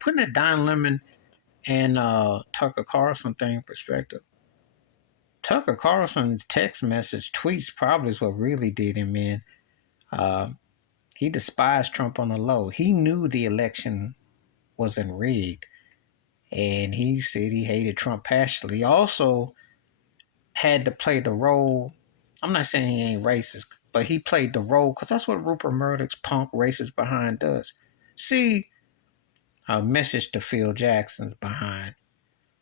putting that Don Lemon and Tucker Carlson thing in perspective. Tucker Carlson's text message tweets probably is what really did him in. Uh, he despised Trump on the low. He knew the election wasn't rigged, and he said he hated Trump passionately. He also had to play the role. I'm not saying he ain't racist, but he played the role because that's what Rupert Murdoch's punk racist behind does. See, a message to Phil Jackson's behind.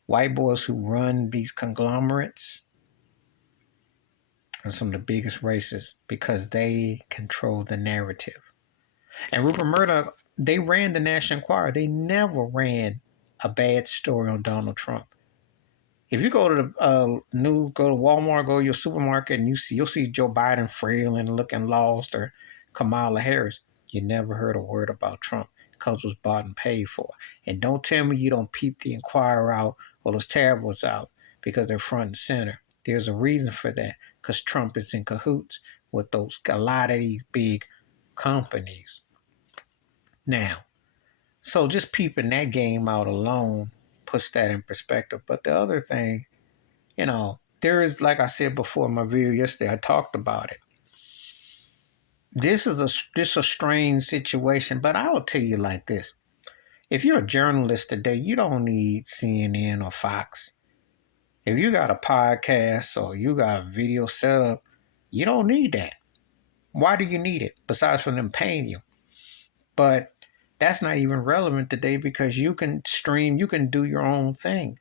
White boys who run these conglomerates are some of the biggest racists because they control the narrative. And Rupert Murdoch, they ran the National Enquirer. They never ran a bad story on Donald Trump. If you go to go to Walmart, go to your supermarket, and you'll see Joe Biden frail and looking lost, or Kamala Harris. You never heard a word about Trump because it was bought and paid for. And don't tell me you don't peep the Enquirer out or those tabloids out because they're front and center. There's a reason for that because Trump is in cahoots with a lot of these big companies. Now, so just peeping that game out alone puts that in perspective. But the other thing, there is, like I said before in my video yesterday, I talked about it. This is a strange situation, but I will tell you like this. If you're a journalist today, you don't need CNN or Fox. If you got a podcast or you got a video setup, you don't need that. Why do you need it? Besides for them paying you. But that's not even relevant today because you can stream, you can do your own thing.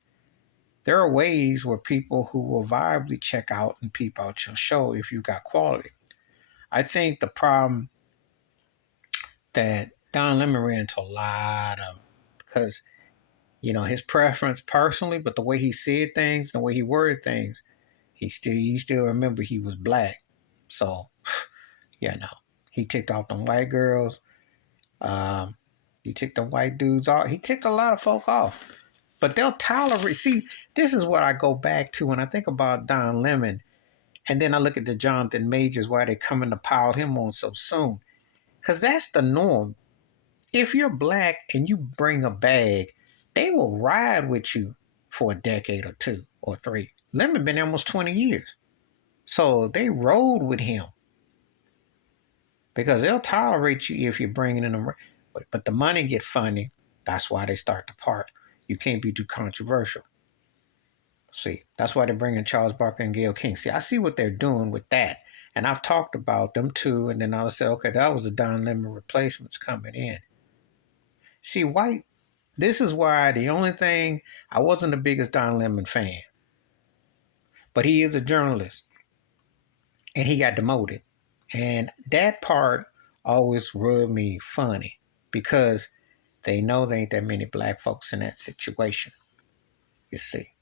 There are ways where people who will viably check out and peep out your show if you got quality. I think the problem that Don Lemon ran into a lot of, because, his preference personally, but the way he said things, the way he worded things, you still remember he was black. So, he ticked off them white girls. He ticked the white dudes off. He ticked a lot of folk off. But they'll tolerate. See, this is what I go back to when I think about Don Lemon. And then I look at the Jonathan Majors, why they coming to pile him on so soon. Because that's the norm. If you're black and you bring a bag, they will ride with you for a decade or two or three. Lemon been there almost 20 years. So they rode with him. Because they'll tolerate you if you're bringing in them. But the money get funny. That's why they start to part. You can't be too controversial. See, that's why they're bringing Charles Barkley and Gayle King. See, I see what they're doing with that. And I've talked about them too. And then I'll say, okay, that was the Don Lemon replacements coming in. See, this is why the only thing, I wasn't the biggest Don Lemon fan. But he is a journalist. And he got demoted. And that part always rubbed me funny. Because they know there ain't that many black folks in that situation. You see.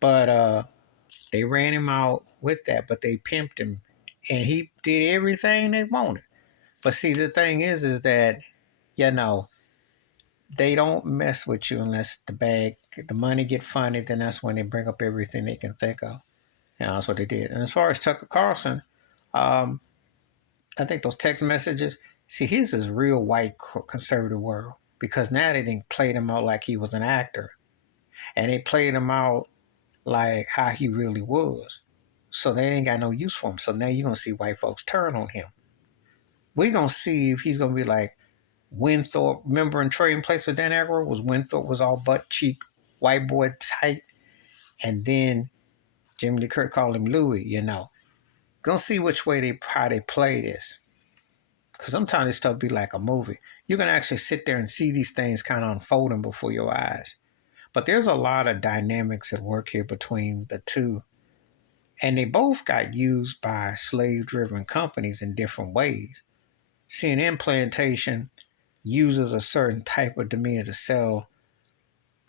But they ran him out with that, but they pimped him. And he did everything they wanted. But see, the thing is that, they don't mess with you unless the money get funny, then that's when they bring up everything they can think of. That's what they did. And as far as Tucker Carlson, I think those text messages, see, his is real white conservative world. Because now they didn't play him out like he was an actor. And they played him out like how he really was. So they ain't got no use for him. So now you're going to see white folks turn on him. We're going to see if he's going to be like Winthorpe. Remember in Trading Places with Dan Aykroyd, Winthorpe was all butt cheek, white boy tight. And then Jimmy Lee Curtis called him Louis, Gonna see which way how they play this. Because sometimes this stuff be like a movie. You're going to actually sit there and see these things kind of unfolding before your eyes. But there's a lot of dynamics at work here between the two. And they both got used by slave-driven companies in different ways. CNN Plantation uses a certain type of demeanor to sell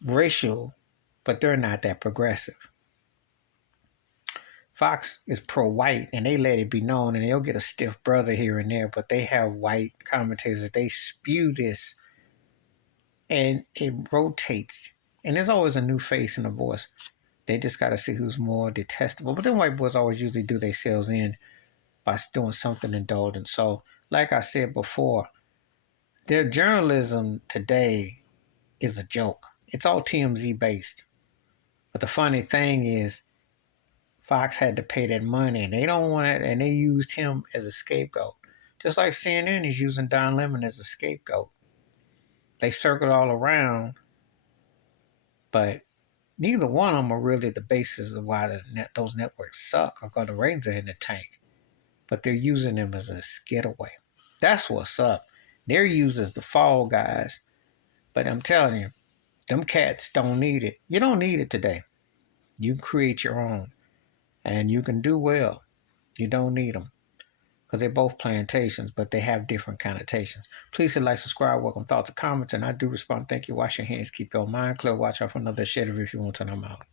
racial, but they're not that progressive. Fox is pro-white, and they let it be known, and they'll get a stiff brother here and there, but they have white commentators that they spew this, and it rotates. And there's always a new face and a voice. They just got to see who's more detestable. But then white boys always usually do themselves in by doing something indulgent. So, like I said before, Their journalism today is a joke. It's all TMZ based. But the funny thing is, Fox had to pay that money, and they don't want it, and they used him as a scapegoat. Just like CNN is using Don Lemon as a scapegoat. They circled all around, but neither one of them are really the basis of why those networks suck or the ratings are in the tank. But they're using them as a getaway. That's what's up. They're used as the fall guys. But I'm telling you, them cats don't need it. You don't need it today. You can create your own. And you can do well. You don't need them. Because they're both plantations, but they have different connotations. Please hit like, subscribe, welcome thoughts and comments. And I do respond. Thank you. Wash your hands. Keep your mind clear. Watch out for another shit if you want to. I'm out.